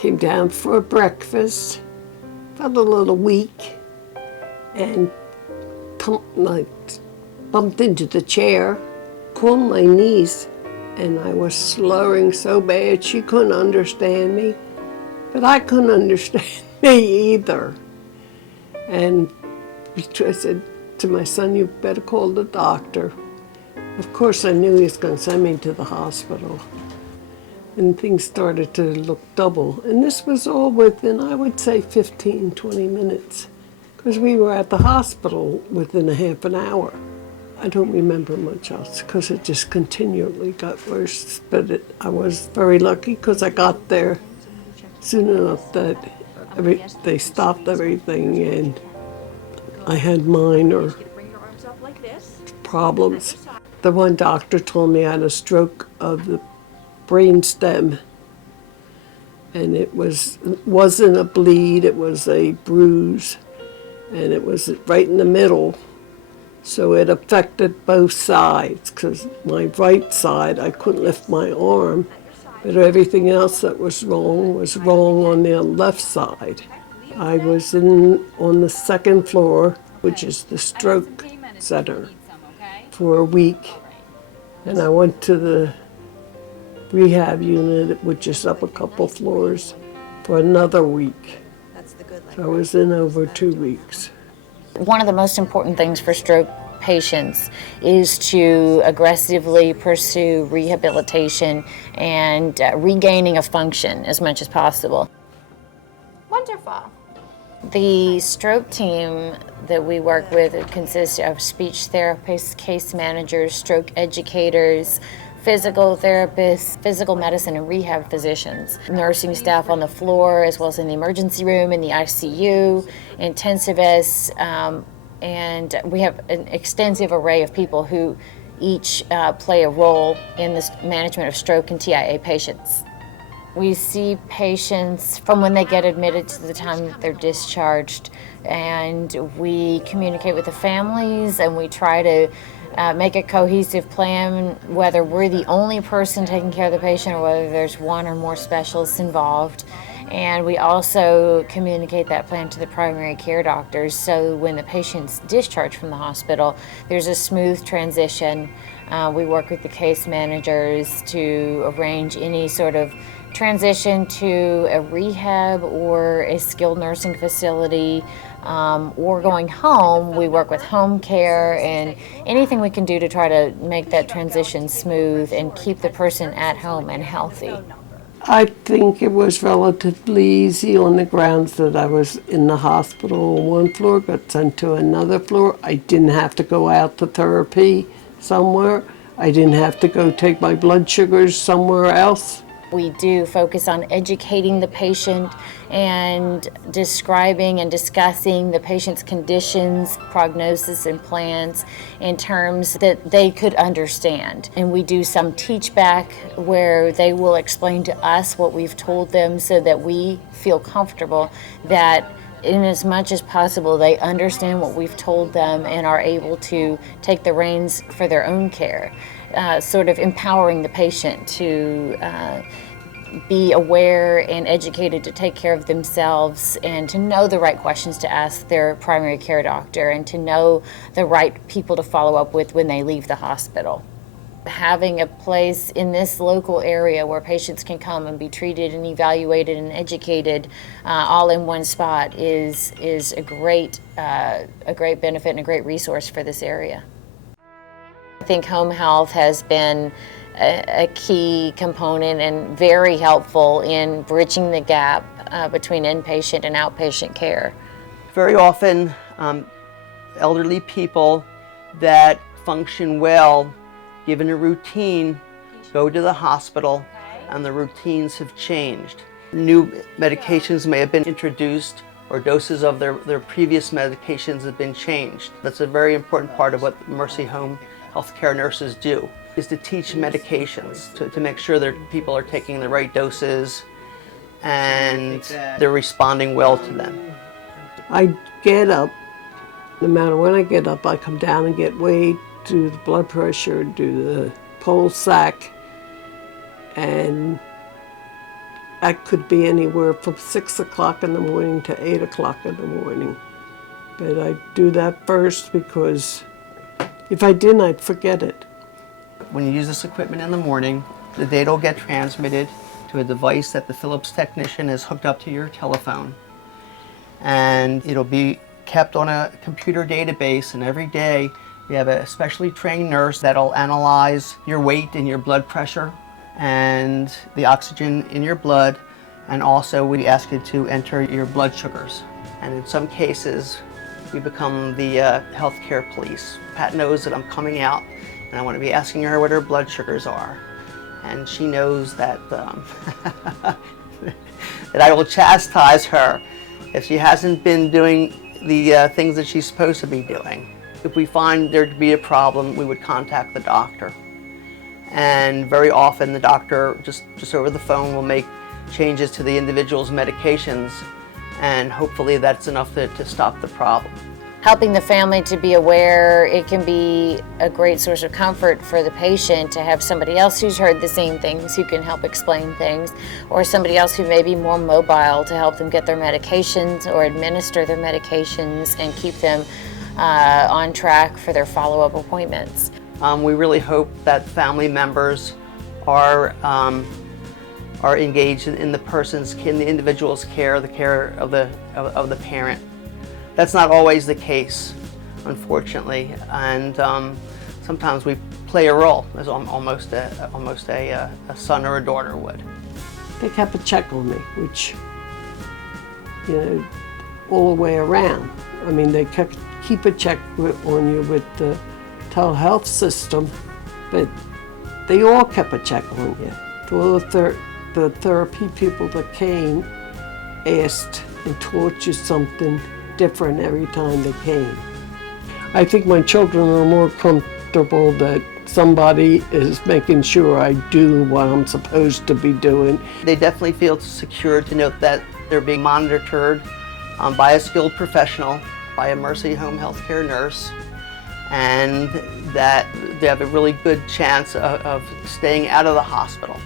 Came down for breakfast, felt a little weak, and bumped into the chair, called my niece, and I was slurring so bad she couldn't understand me, but I couldn't understand me either. And I said to my son, "You better call the doctor." Of course, I knew he was going to send me to the hospital. And things started to look double. And this was all within, I would say, 15, 20 minutes. Because we were at the hospital within a half an hour. I don't remember much else because it just continually got worse. But I was very lucky because I got there soon enough that they stopped everything and I had minor problems. The one doctor told me I had a stroke of the brain stem, and it wasn't a bleed, it was a bruise, and it was right in the middle, so it affected both sides, because my right side, I couldn't lift my arm, but everything else that was wrong on the left side. I was on the second floor, which is the stroke center, for a week, and I went to the rehab unit, which is up a couple floors, for another week. So I was in over 2 weeks. One of the most important things for stroke patients is to aggressively pursue rehabilitation and regaining of function as much as possible. Wonderful. The stroke team that we work with consists of speech therapists, case managers, stroke educators, physical therapists, physical medicine and rehab physicians, nursing staff on the floor as well as in the emergency room, in the ICU, intensivists, and we have an extensive array of people who each play a role in the management of stroke and TIA patients. We see patients from when they get admitted to the time that they're discharged, and we communicate with the families and we try to make a cohesive plan, whether we're the only person taking care of the patient or whether there's one or more specialists involved. And we also communicate that plan to the primary care doctors, so when the patient's discharged from the hospital, there's a smooth transition. We work with the case managers to arrange any sort of transition to a rehab or a skilled nursing facility, or going home. We work with home care and anything we can do to try to make that transition smooth and keep the person at home and healthy. I think it was relatively easy on the grounds that I was in the hospital on one floor, got sent to another floor. I didn't have to go out to therapy somewhere. I didn't have to go take my blood sugars somewhere else. We do focus on educating the patient and describing and discussing the patient's conditions, prognosis, and plans in terms that they could understand. And we do some teach back where they will explain to us what we've told them so that we feel comfortable that in as much as possible they understand what we've told them and are able to take the reins for their own care. Sort of empowering the patient to be aware and educated to take care of themselves and to know the right questions to ask their primary care doctor and to know the right people to follow up with when they leave the hospital. Having a place in this local area where patients can come and be treated and evaluated and educated all in one spot is a great benefit and a great resource for this area. I think home health has been a key component and very helpful in bridging the gap between inpatient and outpatient care. Very often, elderly people that function well, given a routine, go to the hospital and the routines have changed. New medications may have been introduced or doses of their previous medications have been changed. That's a very important part of what Mercy Home healthcare nurses do, is to teach medications, to make sure that people are taking the right doses and they're responding well to them. I get up, no matter when I get up, I come down and get weighed, do the blood pressure, do the pulse sac, and I could be anywhere from 6 o'clock in the morning to 8 o'clock in the morning. But I do that first because if I didn't, I'd forget it. When you use this equipment in the morning, the data will get transmitted to a device that the Philips technician has hooked up to your telephone. And it'll be kept on a computer database, and every day we have a specially trained nurse that'll analyze your weight and your blood pressure and the oxygen in your blood, and also we ask you to enter your blood sugars. And in some cases, we become the healthcare police. Pat knows that I'm coming out and I want to be asking her what her blood sugars are. And she knows that, that I will chastise her if she hasn't been doing the things that she's supposed to be doing. If we find there to be a problem, we would contact the doctor. And very often the doctor, just over the phone, will make changes to the individual's medications, and hopefully that's enough to stop the problem. Helping the family to be aware, it can be a great source of comfort for the patient to have somebody else who's heard the same things, who can help explain things, or somebody else who may be more mobile to help them get their medications or administer their medications and keep them on track for their follow-up appointments. We really hope that family members are engaged in the individual's care, the care of the parent. That's not always the case, unfortunately, and sometimes we play a role as almost a son or a daughter would. They kept a check on me, which, all the way around. I mean, they keep a check on you with the Telehealth system, but they all kept a check on you. All the therapy people that came asked and taught you something different every time they came. I think my children are more comfortable that somebody is making sure I do what I'm supposed to be doing. They definitely feel secure to know that they're being monitored by a skilled professional, by a Mercy Home Healthcare nurse, and that they have a really good chance of staying out of the hospital.